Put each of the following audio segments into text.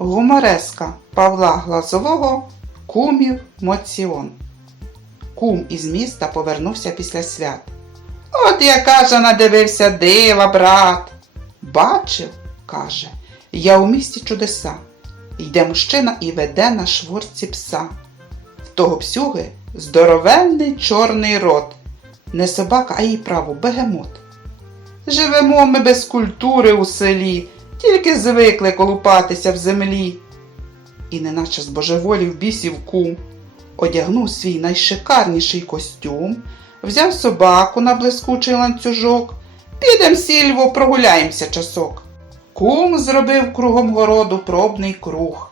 Гумореска Павла Глазового Кумів Моціон. Кум із міста повернувся після свят. От яка ж надивився дива, брат. Бачив, каже, я у місті чудеса. Йде мужчина і веде на шворці пса. В того псюги здоровенний чорний рот. Не собака, а їй право бегемот. Живемо ми без культури у селі, тільки звикли колупатися в землі. І неначе збожеволів бісів кум, одягнув свій найшикарніший костюм, взяв собаку на блискучий ланцюжок, підем сільво, прогуляємося часок. Кум зробив кругом городу пробний круг.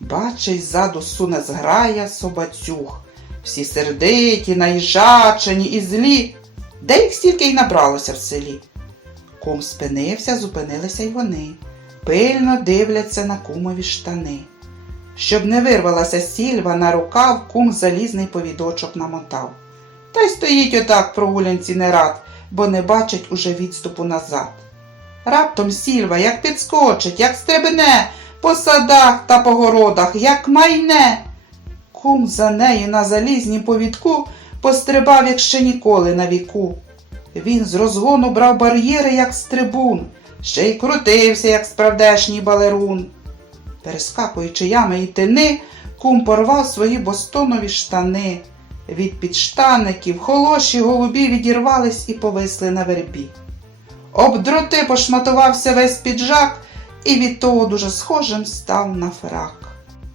Бачить, ззаду суне зграя собацюг. Всі сердиті, наїжачені і злі. Де їх стільки й набралося в селі. Кум спинився, зупинилися й вони. Пильно дивляться на кумові штани. Щоб не вирвалася сільва на рукав, кум залізний повідочок намотав. Та й стоїть отак прогулянці не рад, бо не бачить уже відступу назад. Раптом сільва, як підскочить, як стрибне, по садах та по городах, як майне. Кум за нею на залізнім повідку пострибав, як ще ніколи на віку. Він з розгону брав бар'єри, як стрибун, ще й крутився, як справдешній балерун. Перескакуючи ями й тини, кум порвав свої бостонові штани. Від підштаників холоші голубі відірвались і повисли на вербі. Об дроти пошматувався весь піджак і від того дуже схожим став на фрак.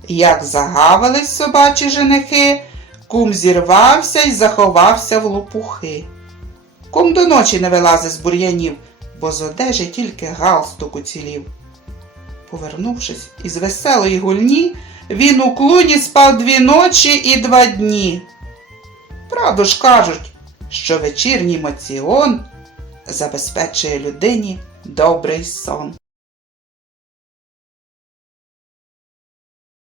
Як загавились собачі женихи, кум зірвався і заховався в лопухи. Кум до ночі не вилази з бур'янів, бо з одежі тільки галстук уцілів. Повернувшись із веселої гульні, він у клуні спав дві ночі і два дні. Правду ж кажуть, що вечірній моціон забезпечує людині добрий сон.